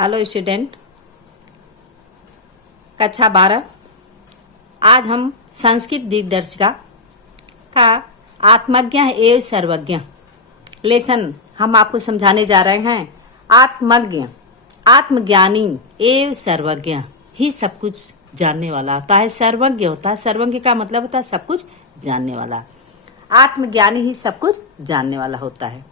Hello student, कक्षा 12। आज हम संस्कृत दिग्दर्शिका का आत्मज्ञ एवं सर्वज्ञ लेसन हम आपको समझाने जा रहे हैं। आत्मज्ञ, आत्मज्ञानी एवं सर्वज्ञ ही सब कुछ जानने वाला होता है। सर्वज्ञ होता है, सर्वज्ञ का मतलब होता है सब कुछ जानने वाला। आत्मज्ञानी ही सब कुछ जानने वाला होता है।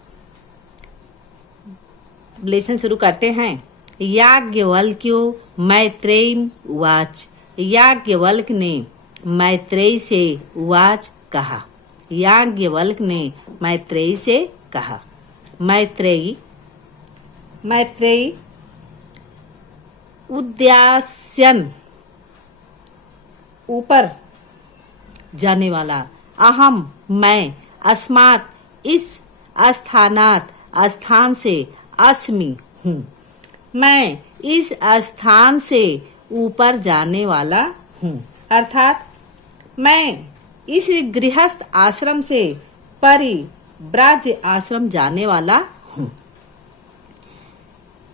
लेसन शुरू करते हैं। याज्ञवल्क्यो मैत्रेयी उवाच। याज्ञवल्क्य ने मैत्रेयी से उवाच कहा। याज्ञवल्क्य ने मैत्रेयी से कहा। मैत्रेयी उद्यास्यन ऊपर जाने वाला। अहम मैं, अस्मात् इस स्थानात् स्थान से, अस्मि हूँ मैं इस स्थान से ऊपर जाने वाला हूँ। अर्थात मैं इस गृहस्थ आश्रम से परिव्राज्य आश्रम जाने वाला हूँ।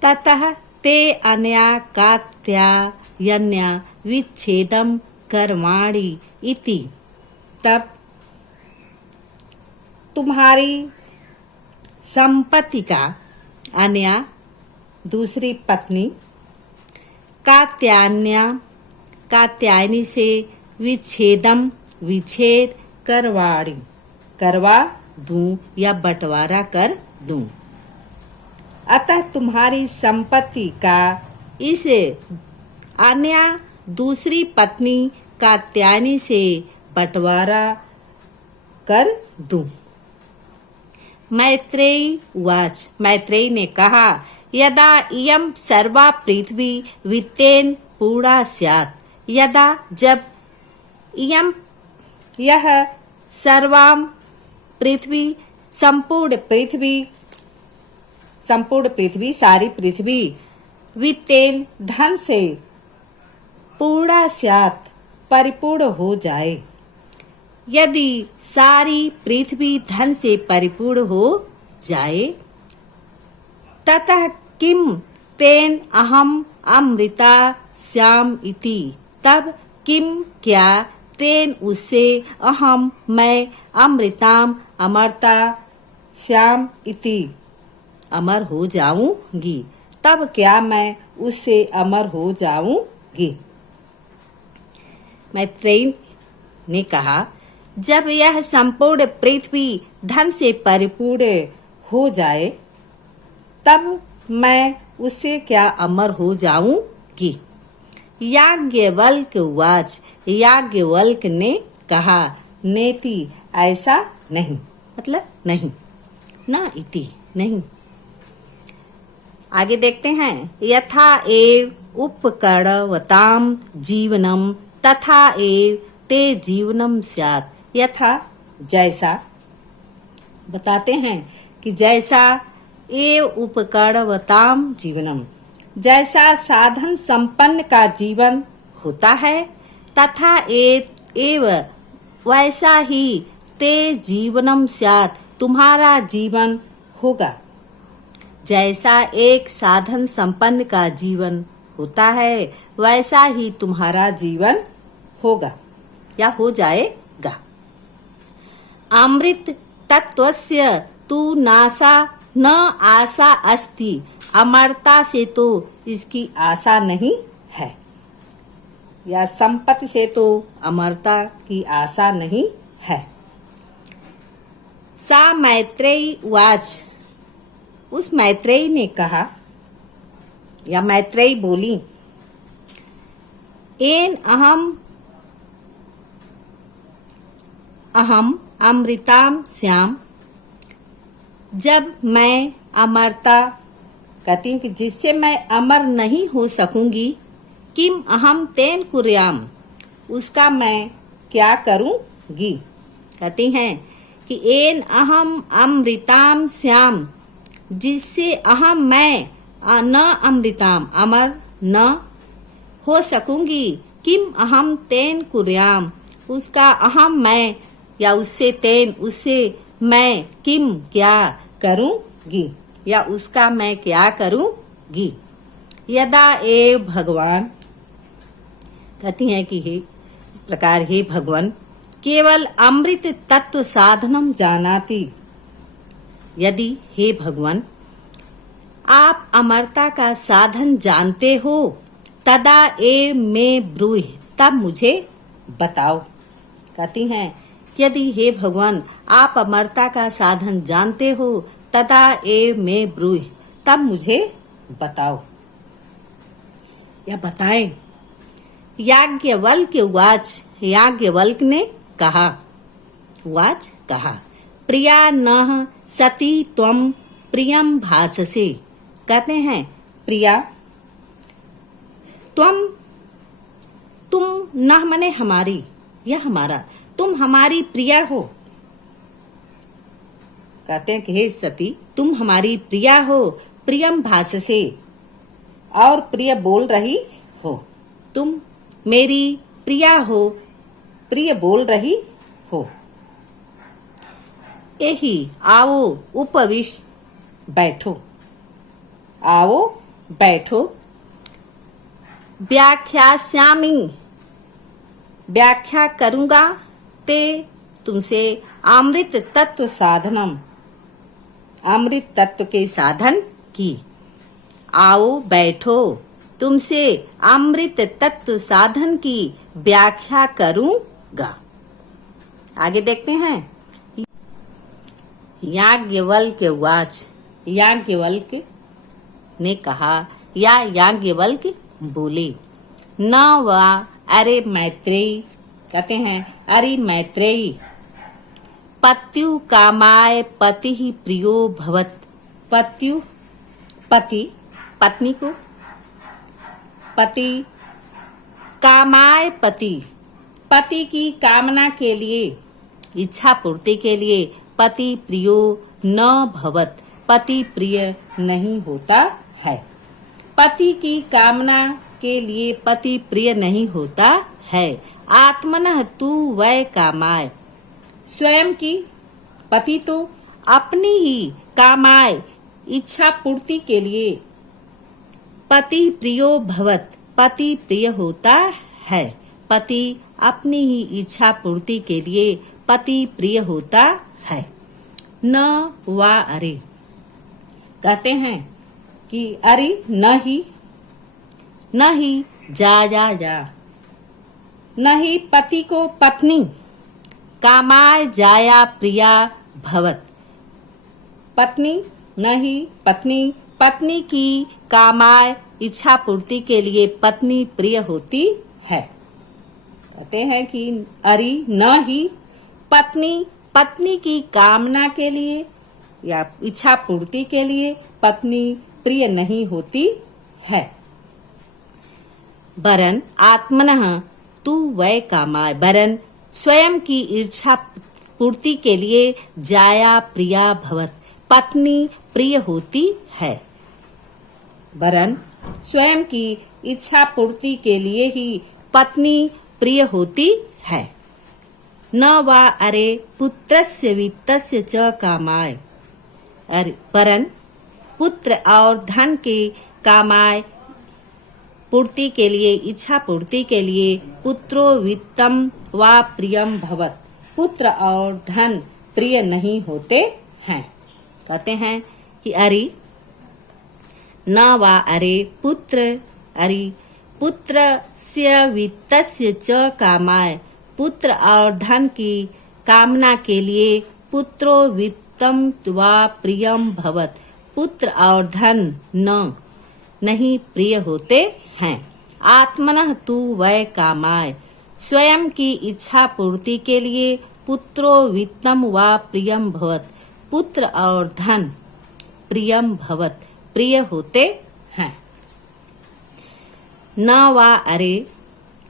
ततः ते अनया कात्यायन्या विच्छेदम कर्माणि इति। तब तुम्हारी संपत्ति का, अन्या दूसरी पत्नी, कात्यायनी से विच्छेदम विच्छेद करवा दूं या बंटवारा कर दूं। अतः तुम्हारी संपत्ति का इस अन्य दूसरी पत्नी कात्यायनी से बंटवारा कर दूं। मैत्रेयी उवाच। मैत्रेयी ने कहा, यदा इयं सर्वा पृथ्वी वित्तेन पूर्णा स्यात्। यदा जब इयं यह सर्वाम पृथ्वी संपूर्ण पृथ्वी सारी पृथ्वी वित्तेन धन से पूर्णा स्यात् परिपूर्ण हो जाए। यदि सारी पृथ्वी धन से परिपूर्ण हो जाए, ततः किम तेन अहम अमृता स्याम इति। तब किम क्या तेन उससे अहम मैं अमृताम अमरता श्याम इति अमर हो जाऊंगी। तब क्या मैं उससे अमर हो जाऊंगी। मैत्रेयी ने कहा, जब यह संपूर्ण पृथ्वी धन से परिपूर्ण हो जाए, तब मैं उससे क्या अमर हो जाऊंगी। याज्ञवल्क्य उवाच। याज्ञवल्क्य ने कहा, नेति ऐसा नहीं, मतलब नहीं, ना इति नहीं। आगे देखते हैं। यथा एव उपकरणवताम जीवनम तथा एव ते जीवनम स्यात्। यथा जैसा, बताते हैं कि जैसा एव उपकरणवताम जीवनम, जैसा साधन संपन्न का जीवन होता है, तथा एव वैसा ही ते जीवनम स्यात् तुम्हारा जीवन होगा। जैसा एक साधन संपन्न का जीवन होता है, वैसा ही तुम्हारा जीवन होगा या हो जाएगा। अमृत तत्वस्य तु नासा न आशा अस्ति। अमरता से तो इसकी आशा नहीं है, या संपत्ति से तो अमरता की आशा नहीं है। सा मैत्रेयी उवाच। उस मैत्रेयी ने कहा, या मैत्रेयी बोली, एन अहम अमृताम श्याम। जब मैं अमरता, कहती हूँ कि जिससे मैं अमर नहीं हो सकूंगी, किम अहम तेन कुर्याम, उसका मैं क्या करूंगी। कहती हैं कि एन अहम अमृताम श्याम, जिससे अहम मैं न अमृताम अमर न हो सकूंगी, किम अहम तेन कुर्याम, उसका अहम मैं या उससे तेन उससे मैं किम क्या करूंगी, या उसका मैं क्या करूंगी। यदा एव भगवान, कहती हैं कि हे इस प्रकार हे भगवान केवल अमृत तत्व साधनम जानाति, यदि हे भगवान आप अमरता का साधन जानते हो, तदा एव में ब्रूहि, तब मुझे बताओ। कहती हैं यदि हे भगवान आप अमरता का साधन जानते हो, तदा एव में ब्रूहि, तब मुझे बताओ या बताएं। याज्ञवल्क्य उवाच, याज्ञवल्क्य ने कहा, उवाच कहा, प्रिया नः सती त्वं प्रियम भाससे। कहते हैं प्रिया तुम नः मने हमारी या हमारा, तुम हमारी प्रिया हो। कहते हैं कि हे सती तुम हमारी प्रिया हो, प्रियम भाससे, और प्रिय बोल रही हो। तुम मेरी प्रिया हो, प्रिय बोल रही हो। यही आओ उपविश, बैठो, आओ बैठो। व्याख्यास्यामि, व्याख्या करूंगा ते तुमसे अमृत तत्व साधनम, अमृत तत्व के साधन की। आओ बैठो, तुमसे अमृत तत्व साधन की व्याख्या करूंगा। आगे देखते हैं। याज्ञवल्क्य उवाच, याज्ञवल्क्य ने कहा या याज्ञवल्क्य बोले, न वा अरे मैत्रेयी, कहते हैं अरे मैत्रेयी, पत्यु कामाय पति ही प्रियो भवत। पत्यु पति, पत्नी को, पति कामाय पति, पति की कामना के लिए, इच्छा पूर्ति के लिए, पति प्रियो न भवत, पति प्रिय नहीं होता है। पति की कामना के लिए पति प्रिय नहीं होता है। आत्मनः तु वै कामाय, स्वयं की, पति तो अपनी ही कामाय इच्छा पूर्ति के लिए, पति प्रियो भवत, पति प्रिय होता है। पति अपनी ही इच्छा पूर्ति के लिए पति प्रिय होता है। न वा अरे, कहते हैं कि अरे न ही जा, न ही पति को पत्नी, कामाय जाया प्रिया भवत, पत्नी न ही पत्नी, पत्नी की कामाय इच्छा पूर्ति के लिए पत्नी प्रिय होती है। कहते हैं कि अरे न ही पत्नी, पत्नी की कामना के लिए या इच्छा पूर्ति के लिए पत्नी प्रिय नहीं होती है। वरन आत्मनः तु वै कामाय, वरन स्वयं की इच्छा पूर्ति के लिए जाया प्रिया भवत, पत्नी प्रिय होती है। वरन स्वयं की इच्छा पूर्ति के लिए ही पत्नी प्रिय होती है। न वा अरे पुत्रस्य वित्तस्य च कामाय, वरन पुत्र और धन के कामाय पूर्ति के लिए, इच्छा पूर्ति के लिए, पुत्रो वित्तम वा प्रियम भवत, पुत्र और धन प्रिय नहीं होते हैं। कहते हैं कि अरे न वा अरे पुत्रस्य वित्तस्य च कामाय, पुत्र और धन की कामना के लिए, पुत्रो वित्तम वा प्रियम भवत, पुत्र और धन नहीं प्रिय होते हैं। आत्मनः तु वै कामाय, स्वयं की इच्छा पूर्ति के लिए, पुत्रो वित्तम वा प्रियम भवत, पुत्र और धन प्रियम भवत, प्रिय होते हैं। न वा अरे,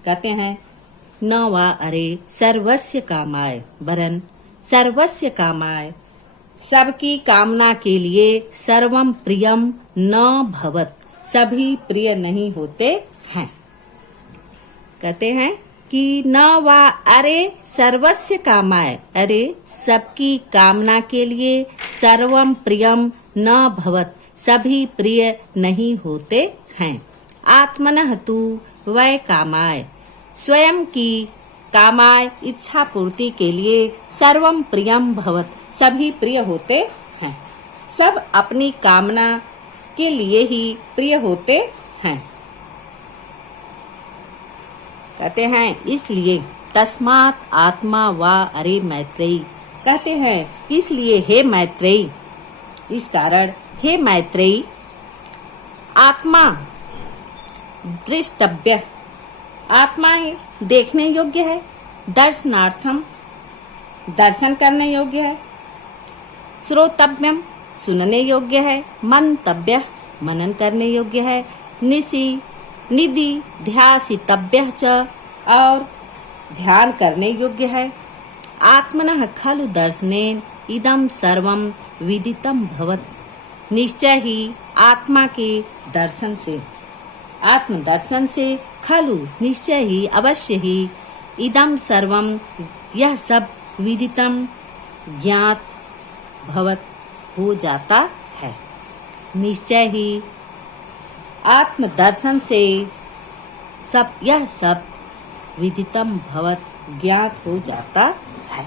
कहते हैं न वा अरे सर्वस्य कामाय, वरन सर्वस्य कामाय, सबकी कामना के लिए, सर्वम प्रियम न भवत, सभी प्रिय नहीं होते हैं। कहते हैं कि न वा अरे सर्वस्य कामाय, अरे सबकी कामना के लिए, सर्वम प्रियम न भवत, सभी प्रिय नहीं होते हैं। आत्मनः तु वै कामाय, स्वयं की कामाय इच्छा पूर्ति के लिए सर्वम प्रियम भवत, सभी प्रिय होते हैं। सब अपनी कामना के लिए ही प्रिय होते हैं। कहते हैं इसलिए तस्मात् आत्मा वा अरे मैत्रेयी, कहते हैं इसलिए हे मैत्रेयी, इस कारण हे मैत्रेयी, आत्मा दृष्टव्य, आत्मा ही देखने योग्य है, दर्शनार्थम, दर्शन करने योग्य है, श्रोतव्यम, सुनने योग्य है, मंतव्य, मनन करने योग्य है, निधि ध्यासितव्य च, और ध्यान करने योग्य है। आत्मनः खलु दर्शनेन इदं सर्वं विदितं भवत, निश्चय ही आत्मा के दर्शन से, आत्म दर्शन से खलु निश्चय ही, अवश्य ही, इदं सर्वं, यह सब, विदितम, ज्ञात, भवत, हो जाता है। निश्चय ही आत्म दर्शन से सब, यह सब, विदितम भवत, ज्ञात हो जाता है।